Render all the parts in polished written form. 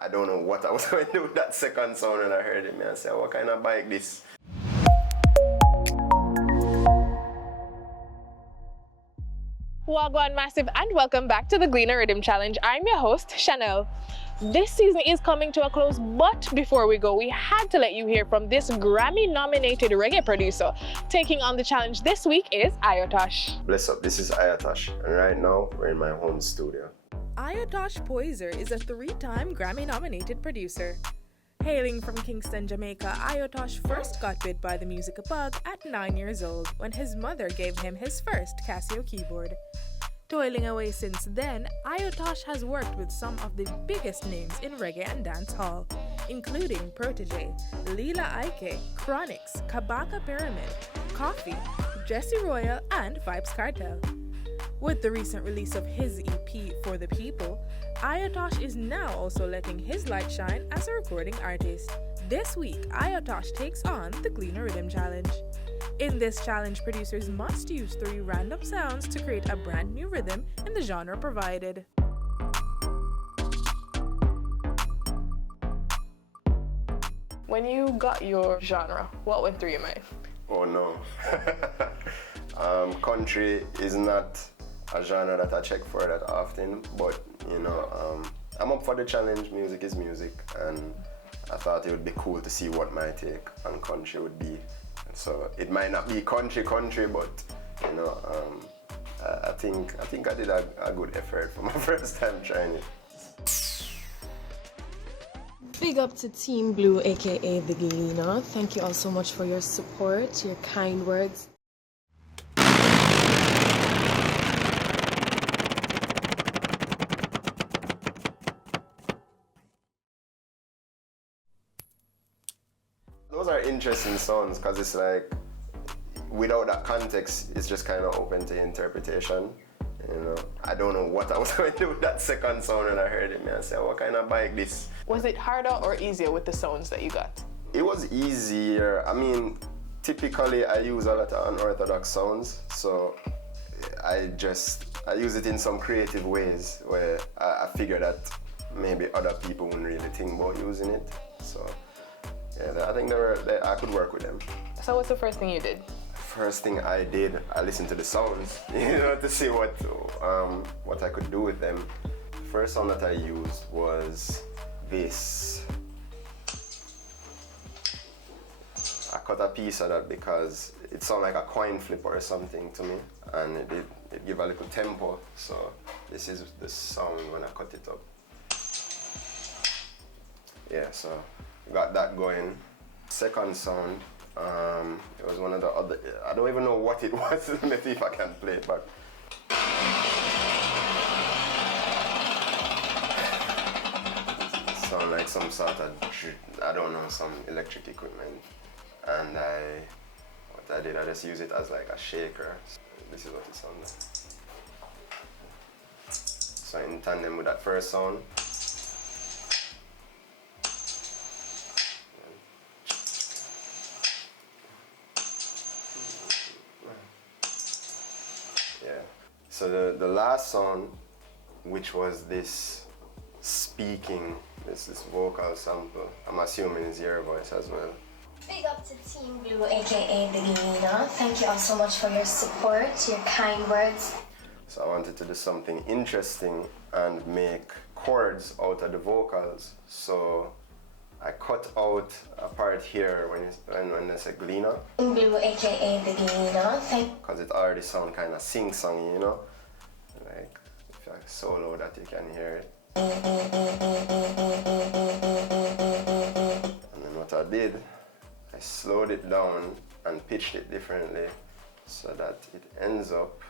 I don't know what I was going to do with that second sound when I heard it. I said, what kind of bike this? Wagwan Massive and welcome back to the Gleaner Riddim Challenge. I'm your host, Chanel. This season is coming to a close, but before we go, we had to let you hear from this Grammy-nominated reggae producer. Taking on the challenge this week is Iotosh. Bless up, this is Iotosh, and right now we're in my home studio. Iotosh Poiser is a three-time Grammy-nominated producer. Hailing from Kingston, Jamaica, Iotosh first got bit by the music bug at 9 years old when his mother gave him his first Casio keyboard. Toiling away since then, Iotosh has worked with some of the biggest names in reggae and dancehall, including Protege, Lila Ike, Chronix, Kabaka Pyramid, Coffee, Jesse Royal, and Vibes Cartel. With the recent release of his EP, For the People, Iotosh is now also letting his light shine as a recording artist. This week, Iotosh takes on the Gleaner Riddim Challenge. In this challenge, producers must use 3 random sounds to create a brand new rhythm in the genre provided. When you got your genre, what went through your mind? Oh no. Country is not a genre that I check for that often, but you know, I'm up for the challenge. Music is music, and I thought it would be cool to see what my take on country would be. So it might not be country, but you know, I think I did a good effort for my first time trying it. Big up to Team Blue, aka The Gleaner. Thank you all so much for your support, your kind words. Those are interesting sounds because it's like, without that context, it's just kind of open to interpretation. You know, I don't know what I was going to do with that second sound when I heard it. I said, what kind of bike this? Was it harder or easier with the sounds that you got? It was easier. I mean, typically I use a lot of unorthodox sounds, so I use it in some creative ways where I figure that maybe other people wouldn't really think about using it. So yeah, I think I could work with them. So what's the first thing you did? First thing I did, I listened to the sounds, you know, to see what I could do with them. First sound that I used was this. I cut a piece of that because it sounded like a coin flip or something to me, and it gave a little tempo. So this is the sound when I cut it up. Yeah, so got that going. Second sound, it was one of the other, I don't even know what it was. Let me see if I can play it back. Sound like some sort of, I don't know, some electric equipment. And what I did, I just use it as like a shaker. This is what it sounds like. So in tandem with that first sound, so the last song, which was this speaking, this vocal sample, I'm assuming is your voice as well. Big up to Team Blue, aka The Gleaner. Thank you all so much for your support, your kind words. So I wanted to do something interesting and make chords out of the vocals. So I cut out a part here when they say Gleaner. Team Blue, aka The Gleaner. Because it already sounds kind of sing-songy, you know? Like, if I solo that, you can hear it. And then what I did, I slowed it down and pitched it differently so that it ends up,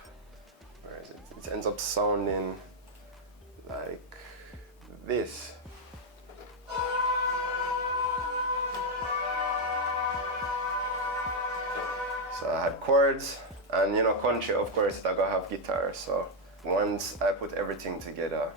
where is it? It ends up sounding like this. So I had chords, and you know, country, of course, I gotta have guitar. So once I put everything together,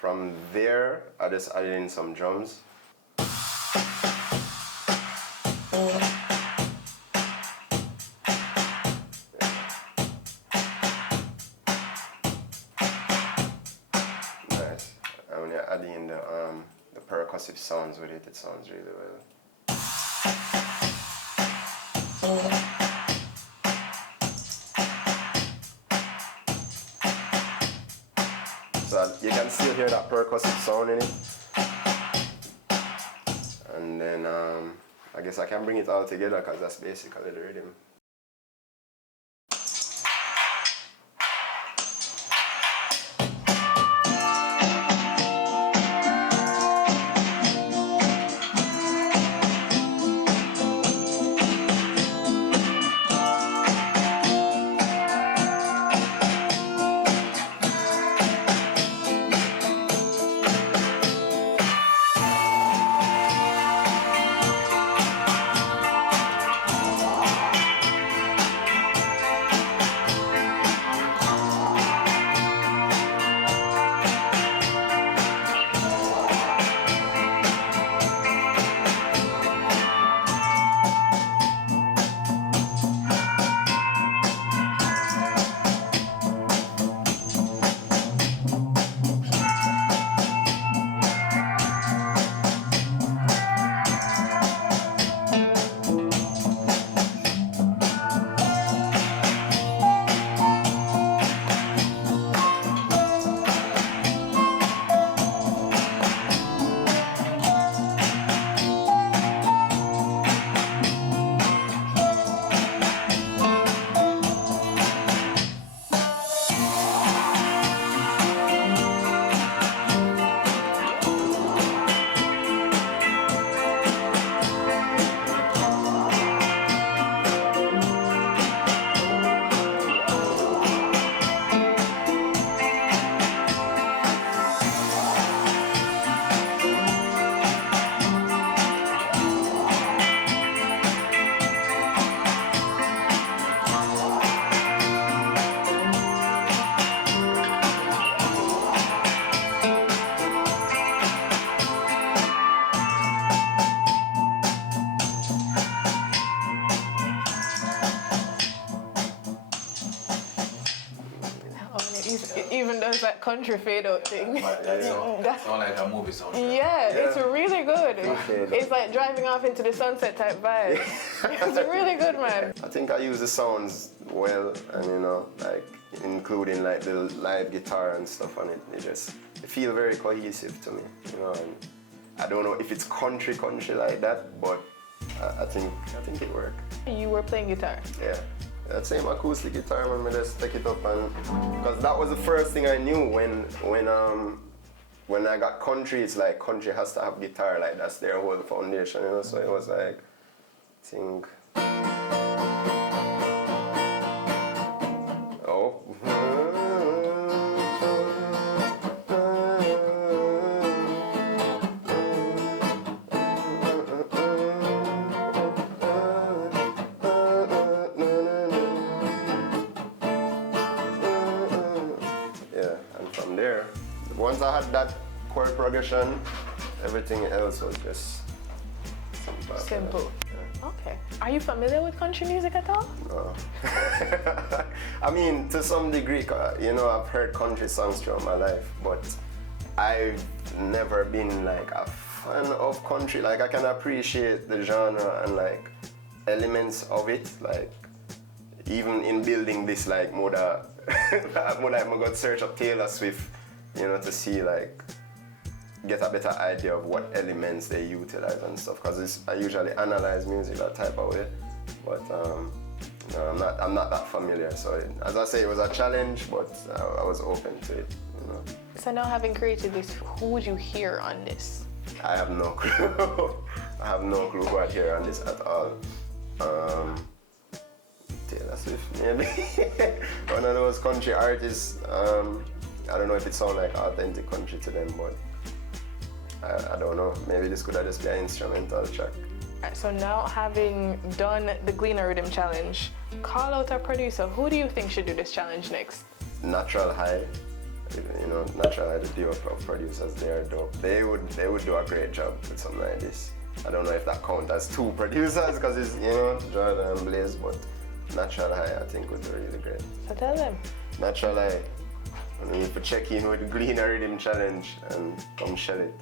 From there, I just added in some drums. Nice. And when you're adding the percussive sounds with it, it sounds really well. So you can still hear that percussive sound in it. And then I guess I can bring it all together because that's basically the rhythm. Even does that country fade out thing. It's not like a movie sound. Yeah, it's really good. It's like driving off into the sunset type vibe. It's really good, man. I think I use the sounds well, and you know, like including like the live guitar and stuff on it. It feel very cohesive to me, you know. And I don't know if it's country like that, but I think it worked. You were playing guitar. Yeah. That same acoustic guitar, man, I just take it up, and because that was the first thing I knew when I got country. It's like country has to have guitar, like that's their whole foundation, you know. So it was like, I think, oh. Once I had that chord progression, everything else was just simple. Yeah. Okay. Are you familiar with country music at all? No. I mean, to some degree, you know, I've heard country songs throughout my life, but I've never been like a fan of country. Like I can appreciate the genre and like elements of it, like even in building this like more I'm gonna search up Taylor Swift, you know, to see like get a better idea of what elements they utilize and stuff. Because I usually analyze music that type of way, but no, I'm not that familiar. So as I say, it was a challenge, but I was open to it. You know. So now, having created this, who would you hear on this? I have no clue. I have no clue who I'd hear on this at all. Taylor Swift, maybe. One of those country artists. I don't know if it sounds like authentic country to them, but I don't know. Maybe this could have just been an instrumental track. Right, so now, having done the Gleaner Riddim challenge, call out our producer. Who do you think should do this challenge next? Natural High. You know, Natural High, the duo of producers, they are dope. They would do a great job with something like this. I don't know if that counts as two producers because it's, you know, Jordan and Blaze, but Natural High I think would be really great. So tell them. Natural High, we need to check in with the Gleaner Riddim challenge and come shell it.